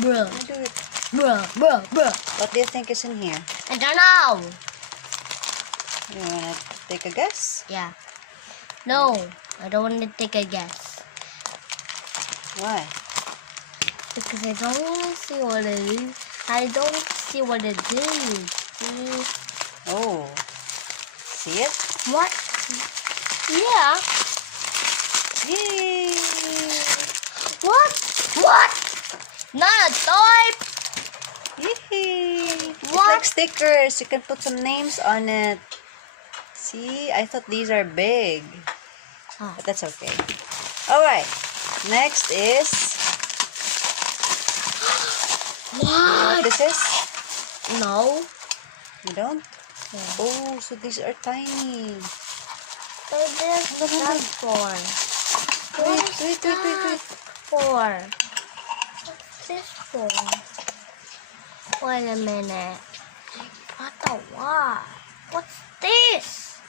Bruh. Do it. Bruh. What do you think is in here? I don't know. You wanna take a guess? Yeah. No, I don't want to take a guess. Why? Because I don't really see what it is. I don't see what it is. See? Oh. See it? What? Yeah. Yay! What? What? Not a toy. Yay! It's What? like stickers. You can put some names on it. See? I thought these are big. Oh. But that's okay. Alright. Next is... You know what What? this is? No. You don't? Yeah. Oh, so these are tiny. But there's that for. Wait. For. What's this for? Wait a minute. What the what? What's this?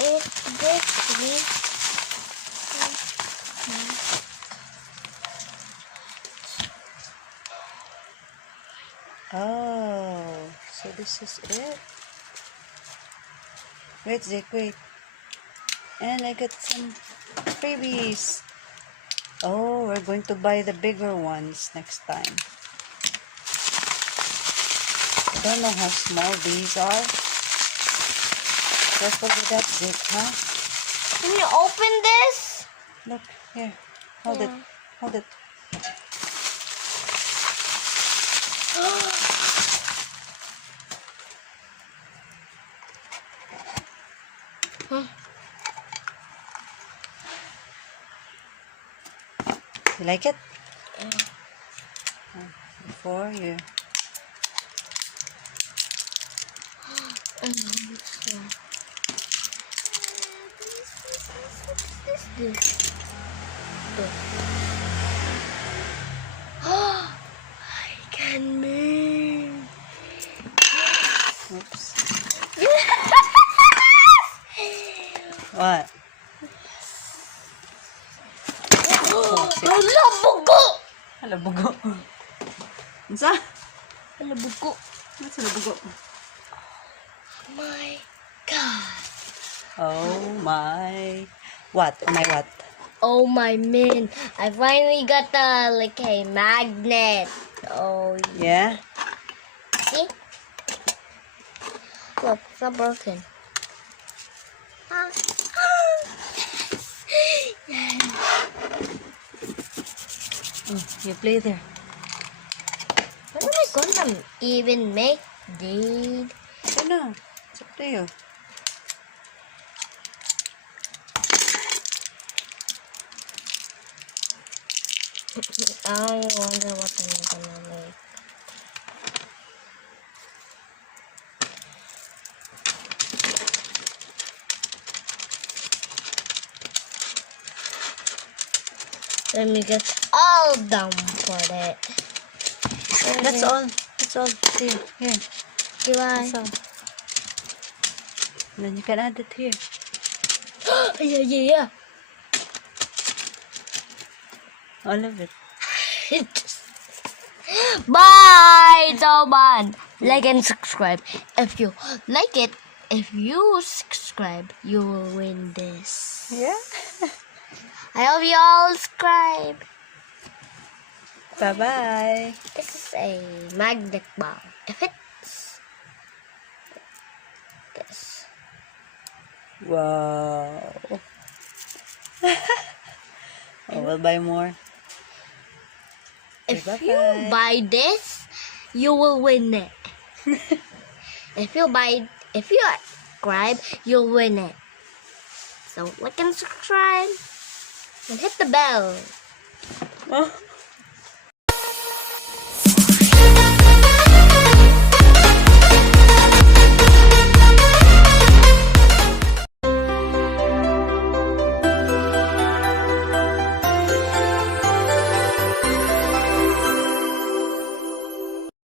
Is this me? Oh, so this is it. Wait, Zeke, wait. And I got some freebies. Oh, we're going to buy the bigger ones next time. I don't know how small these are. Careful with that, Zeke, huh? Can you open this? Look, here. Hold it. Yeah. Hold it. You like it? Before you... I can move. Oops. What? Hala, bugo! Hala, bugo. Unsa? Hala, bugo. What's hala, bugo? My God. Oh my... What? Oh my what? Oh my man, I finally got the like a magnet. Oh Yeah? see? Look, it's not broken. Ah. Yes. Oh, you play there. What am I gonna even make, dude? I don't know. It's up to you. I wonder what I'm gonna make. Let me get all done for it. That's all. That's all. Here. Here. Goodbye. That's all. And then you can add it here. Yeah. All of it. Bye, Toman. Like and subscribe. If you like it, if you subscribe, you will win this. Yeah. I hope you all subscribe. Bye-bye. This is a magnet bomb. If it's this. Wow. Oh, we'll buy more. If Bye-bye. you buy this, you will win it. If you subscribe, you'll win it. So like and subscribe and hit the bell. Oh.